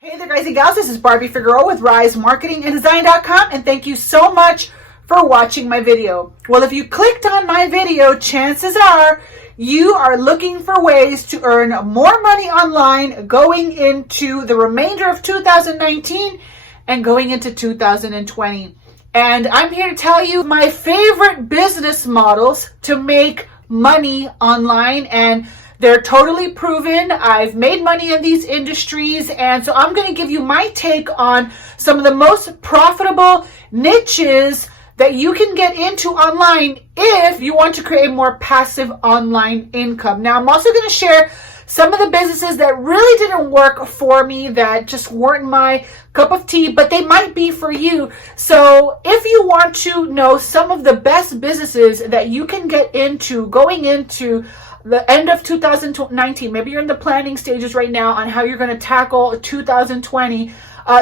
Hey there guys and gals, this is Barbie Figueroa with RiseMarketingAndDesign.com, and thank you so much for watching my video. Well, if you clicked on my video, chances are you are looking for ways to earn more money online going into the remainder of 2019 and going into 2020. And I'm here to tell you my favorite business models to make money online, and they're totally proven. I've made money in these industries, and so I'm going to give you my take on some of the most profitable niches that you can get into online if you want to create a more passive online income. Now, I'm also going to share some of the businesses that really didn't work for me, that just weren't my cup of tea, but they might be for you. So if you want to know some of the best businesses that you can get into going into the end of 2019, maybe you're in the planning stages right now on how you're going to tackle 2020,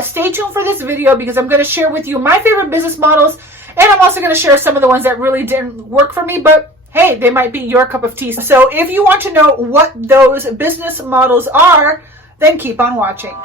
stay tuned for this video because I'm going to share with you my favorite business models, and I'm also going to share some of the ones that really didn't work for me, but hey, they might be your cup of tea. So if you want to know what those business models are, then keep on watching.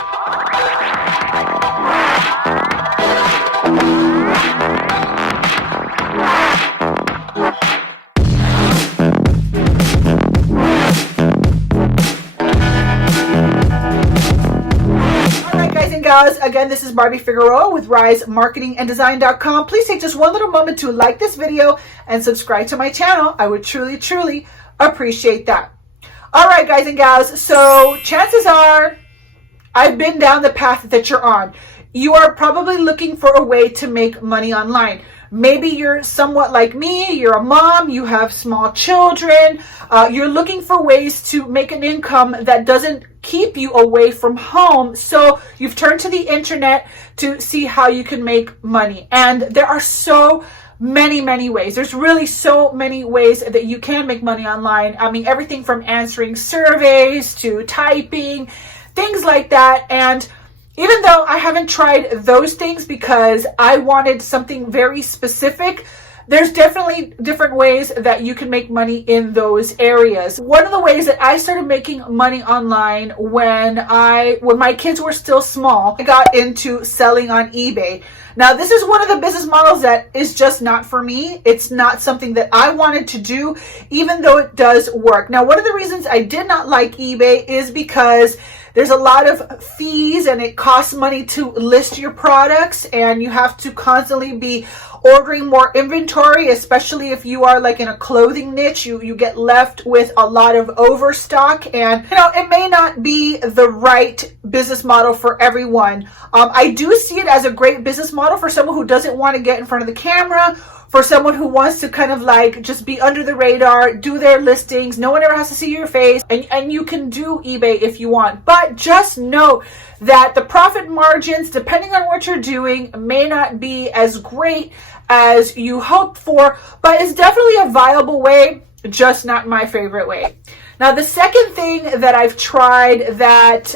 Again, this is Barbie Figueroa with RiseMarketingAndDesign.com. Please take just one little moment to like this video and subscribe to my channel. I would truly appreciate that. All right, guys and gals, so chances are I've been down the path that you're on. You are probably looking for a way to make money online. Maybe you're somewhat like me, you're a mom, you have small children, you're looking for ways to make an income that doesn't keep you away from home. So you've turned to the internet to see how you can make money. And there are so many ways. There's really so many ways that you can make money online. I mean, everything from answering surveys to typing, things like that. And even though I haven't tried those things because I wanted something very specific, there's definitely different ways that you can make money in those areas. One of the ways that I started making money online when my kids were still small, I got into selling on eBay. Now, this is one of the business models that is just not for me. It's not something that I wanted to do, even though it does work. Now, one of the reasons I did not like eBay is because there's a lot of fees and it costs money to list your products, and you have to constantly be ordering more inventory, especially if you are like in a clothing niche. You get left with a lot of overstock, and it may not be the right business model for everyone. I do see it as a great business model for someone who doesn't want to get in front of the camera, for someone who wants to kind of like just be under the radar, do their listings. No one ever has to see your face, and you can do eBay if you want. But just know that the profit margins, depending on what you're doing, may not be as great as you hoped for, but it's definitely a viable way, just not my favorite way. Now, the second thing that I've tried that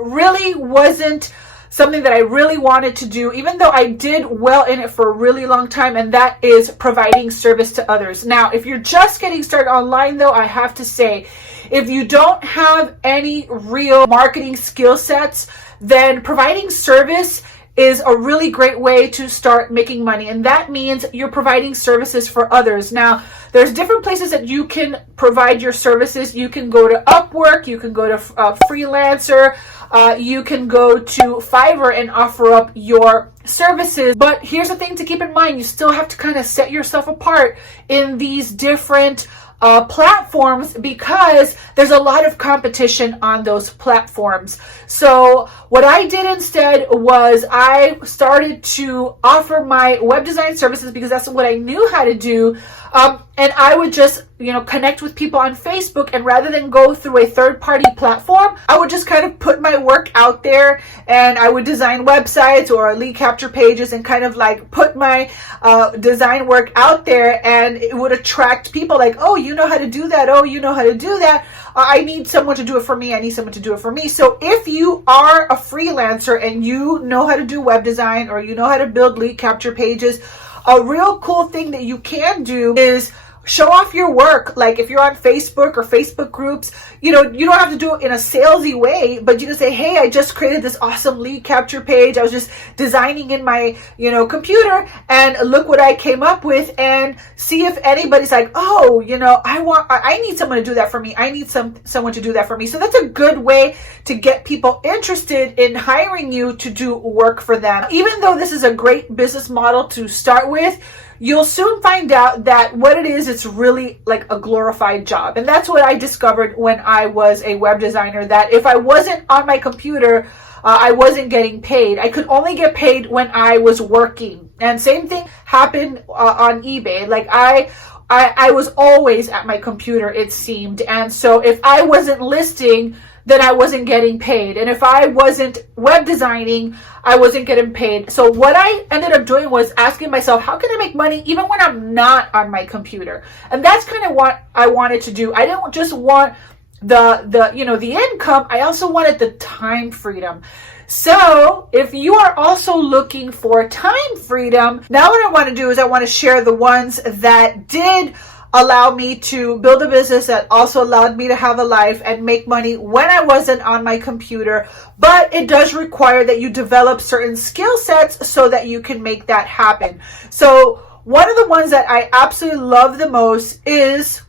really wasn't something that I really wanted to do, even though I did well in it for a really long time, and that is providing service to others. Now, if you're just getting started online, though, I have to say, if you don't have any real marketing skill sets, then providing service is a really great way to start making money. And that means you're providing services for others. Now, there's different places that you can provide your services. You can go to Upwork, you can go to Freelancer, you can go to Fiverr and offer up your services. But here's the thing to keep in mind. You still have to kind of set yourself apart in these different platforms, because there's a lot of competition on those platforms. So what I did instead was I started to offer my web design services because that's what I knew how to do. And I would just, connect with people on Facebook, and rather than go through a third-party platform, I would just kind of put my work out there, and I would design websites or lead capture pages and kind of like put my design work out there, and it would attract people like, oh, you know how to do that. Oh, you know how to do that. I need someone to do it for me. I need someone to do it for me. So if you are a freelancer and you know how to do web design, or you know how to build lead capture pages, a real cool thing that you can do is Show off your work. Like if you're on Facebook or Facebook groups, you don't have to do it in a salesy way, but you can say, hey, I just created this awesome lead capture page. I was just designing in my, computer, and look what I came up with, and see if anybody's like, oh, I need someone to do that for me. I need someone to do that for me. So that's a good way to get people interested in hiring you to do work for them. Even though this is a great business model to start with, you'll soon find out that what it is, it's really like a glorified job. And that's what I discovered when I was a web designer, that if I wasn't on my computer, I wasn't getting paid. I could only get paid when I was working. And same thing happened on eBay. Like I was always at my computer, it seemed. And so if I wasn't listing, then I wasn't getting paid. And if I wasn't web designing, I wasn't getting paid. So what I ended up doing was asking myself, how can I make money even when I'm not on my computer? And that's kind of what I wanted to do. I didn't just want the income. I also wanted the time freedom. So if you are also looking for time freedom, now what I want to do is I want to share the ones that did allow me to build a business, that also allowed me to have a life and make money when I wasn't on my computer. But it does require that you develop certain skill sets so that you can make that happen. So one of the ones that I absolutely love the most is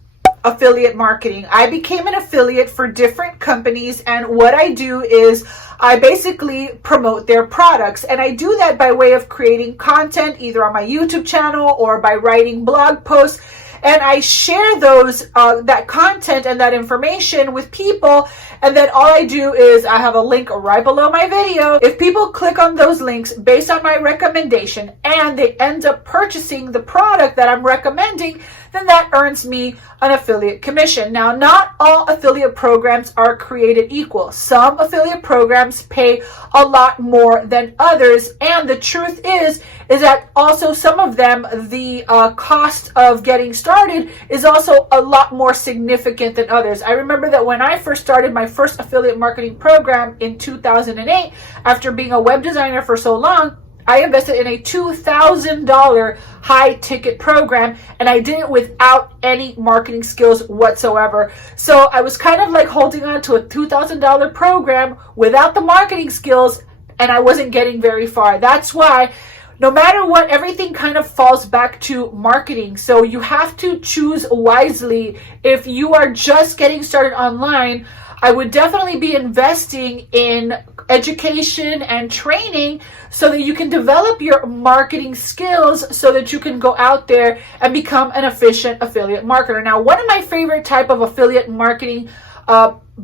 affiliate marketing. I became an affiliate for different companies, and what I do is I basically promote their products, and I do that by way of creating content either on my YouTube channel or by writing blog posts. And I share those that content and that information with people, and then all I do is I have a link right below my video. If people click on those links based on my recommendation and they end up purchasing the product that I'm recommending, then that earns me an affiliate commission. Now, not all affiliate programs are created equal. Some affiliate programs pay a lot more than others, and the truth is that also some of them, the cost of getting started is also a lot more significant than others. I remember that when I first started my first affiliate marketing program in 2008, after being a web designer for so long, I invested in a $2,000 high ticket program, and I did it without any marketing skills whatsoever. So I was kind of like holding on to a $2,000 program without the marketing skills, and I wasn't getting very far. That's why no matter what, everything kind of falls back to marketing. So you have to choose wisely. If you are just getting started online, I would definitely be investing in education and training so that you can develop your marketing skills so that you can go out there and become an efficient affiliate marketer. Now, one of my favorite type of affiliate marketing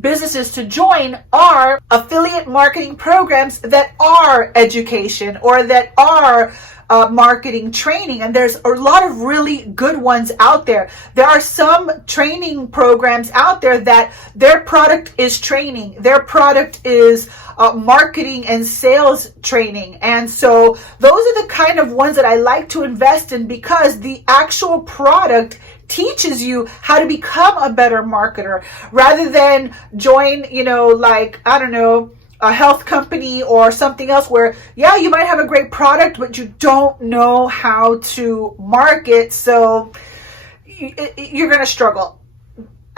businesses to join are affiliate marketing programs that are education or that are marketing training, and there's a lot of really good ones out there. There are some training programs out there that their product is training, their product is marketing and sales training, and so those are the kind of ones that I like to invest in, because the actual product teaches you how to become a better marketer, rather than join, a health company or something else where, yeah, you might have a great product, but you don't know how to market. So you're going to struggle.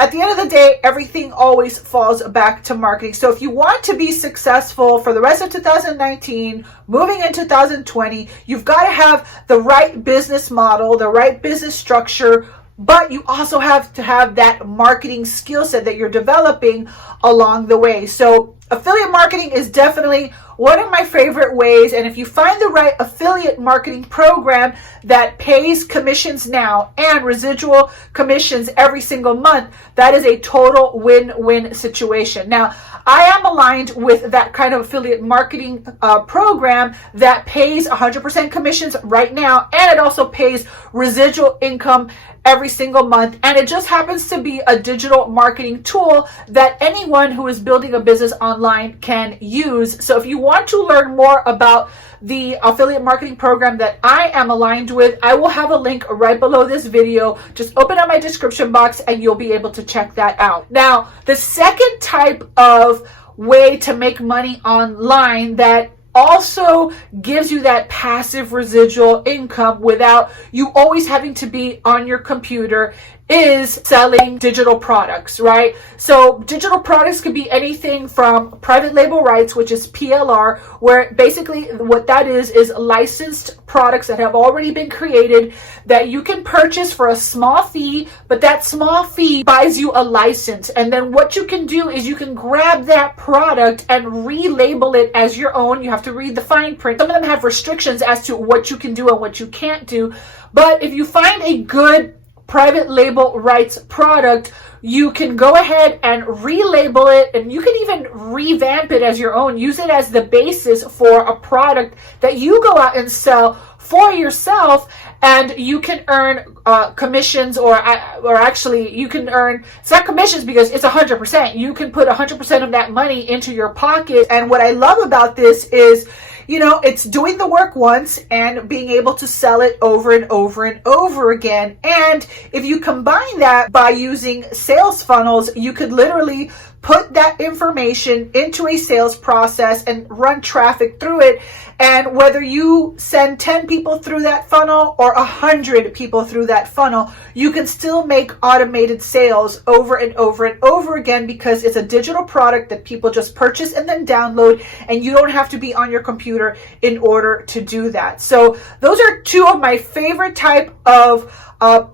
At the end of the day, everything always falls back to marketing. So if you want to be successful for the rest of 2019, moving in 2020, you've got to have the right business model, the right business structure, but you also have to have that marketing skill set that you're developing along the way. So affiliate marketing is definitely one of my favorite ways. And if you find the right affiliate marketing program that pays commissions now and residual commissions every single month, that is a total win-win situation. Now, I am aligned with that kind of affiliate marketing program that pays 100% commissions right now, and it also pays residual income every single month. And it just happens to be a digital marketing tool that anyone who is building a business online can use. So if you want to learn more about the affiliate marketing program that I am aligned with, I will have a link right below this video. Just open up my description box and you'll be able to check that out. Now, the second type of way to make money online that also gives you that passive residual income without you always having to be on your computer is selling digital products, right? So digital products could be anything from private label rights, which is PLR, where basically what that is licensed products that have already been created that you can purchase for a small fee, but that small fee buys you a license. And then what you can do is you can grab that product and relabel it as your own. You have to read the fine print. Some of them have restrictions as to what you can do and what you can't do. But if you find a good private label rights product, you can go ahead and relabel it, and you can even revamp it as your own. Use it as the basis for a product that you go out and sell for yourself, and you can earn commissions, or actually you can earn, it's not commissions because it's 100%. You can put 100% of that money into your pocket. And what I love about this is, you know, it's doing the work once and being able to sell it over and over and over again. And if you combine that by using sales funnels, you could literally put that information into a sales process and run traffic through it. And whether you send 10 people through that funnel or 100 people through that funnel, you can still make automated sales over and over and over again, because it's a digital product that people just purchase and then download, and you don't have to be on your computer in order to do that. So those are two of my favorite type of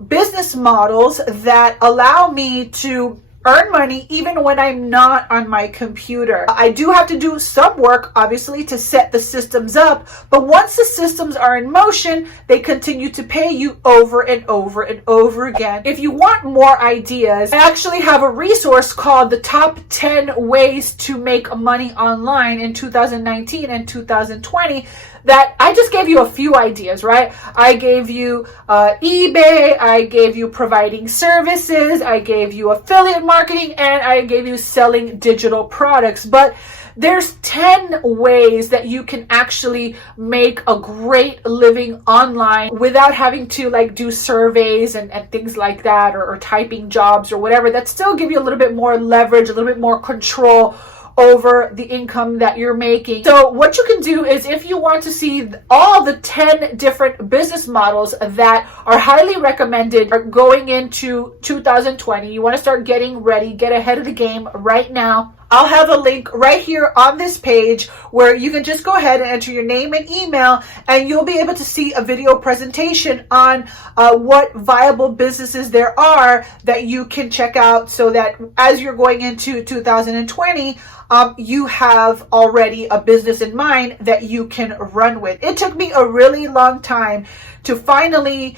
business models that allow me to earn money even when I'm not on my computer. I do have to do some work, obviously, to set the systems up, but once the systems are in motion, they continue to pay you over and over and over again. If you want more ideas, I actually have a resource called the Top 10 Ways to Make Money Online in 2019 and 2020 that I just gave you a few ideas, right? I gave you eBay, I gave you providing services, I gave you affiliate marketing, and I gave you selling digital products. But there's 10 ways that you can actually make a great living online without having to like do surveys and things like that, or typing jobs or whatever, that still give you a little bit more leverage, a little bit more control over the income that you're making. So what you can do is, if you want to see all the 10 different business models that are highly recommended going into 2020, you want to start getting ready, get ahead of the game right now, I'll have a link right here on this page where you can just go ahead and enter your name and email, and you'll be able to see a video presentation on what viable businesses there are that you can check out, so that as you're going into 2020, you have already a business in mind that you can run with. It took me a really long time to finally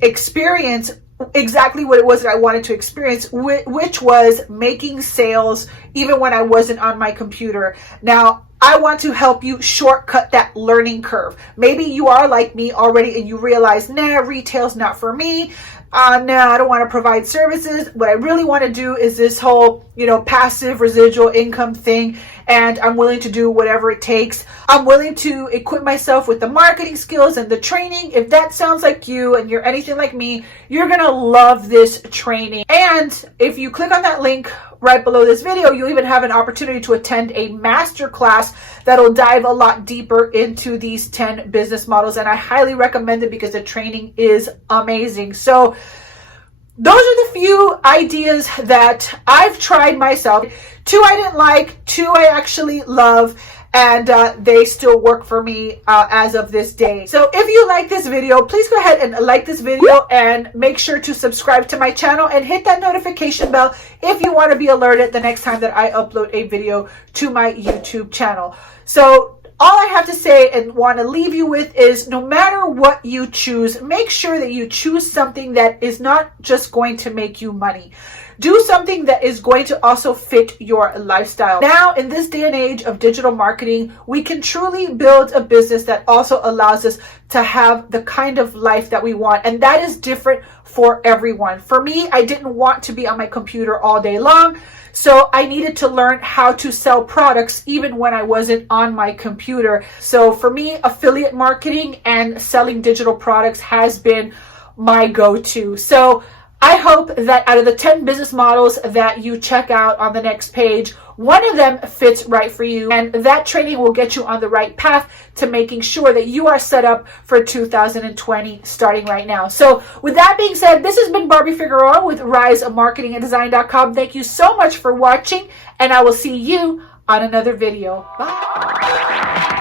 experience exactly what it was that I wanted to experience, which was making sales even when I wasn't on my computer. Now, I want to help you shortcut that learning curve. Maybe you are like me already and you realize, nah, retail's not for me. No, I don't want to provide services. What I really want to do is this whole, passive residual income thing. And I'm willing to do whatever it takes. I'm willing to equip myself with the marketing skills and the training. If that sounds like you and you're anything like me, you're going to love this training. And if you click on that link right below this video, you'll even have an opportunity to attend a masterclass that'll dive a lot deeper into these 10 business models. And I highly recommend it because the training is amazing. So those are the few ideas that I've tried myself. 2 I didn't like, 2 I actually love, and they still work for me as of this day. So if you like this video, please go ahead and like this video and make sure to subscribe to my channel and hit that notification bell if you want to be alerted the next time that I upload a video to my YouTube channel. So all I have to say and want to leave you with is, no matter what you choose, make sure that you choose something that is not just going to make you money. Do something that is going to also fit your lifestyle. Now, in this day and age of digital marketing, we can truly build a business that also allows us to have the kind of life that we want. And that is different for everyone. For me, I didn't want to be on my computer all day long. So I needed to learn how to sell products even when I wasn't on my computer. So for me, affiliate marketing and selling digital products has been my go-to. So I hope that out of the 10 business models that you check out on the next page, one of them fits right for you, and that training will get you on the right path to making sure that you are set up for 2020 starting right now. So with that being said, this has been Barbie Figueroa with RiseMarketingAndDesign.com. Thank you so much for watching, and I will see you on another video. Bye.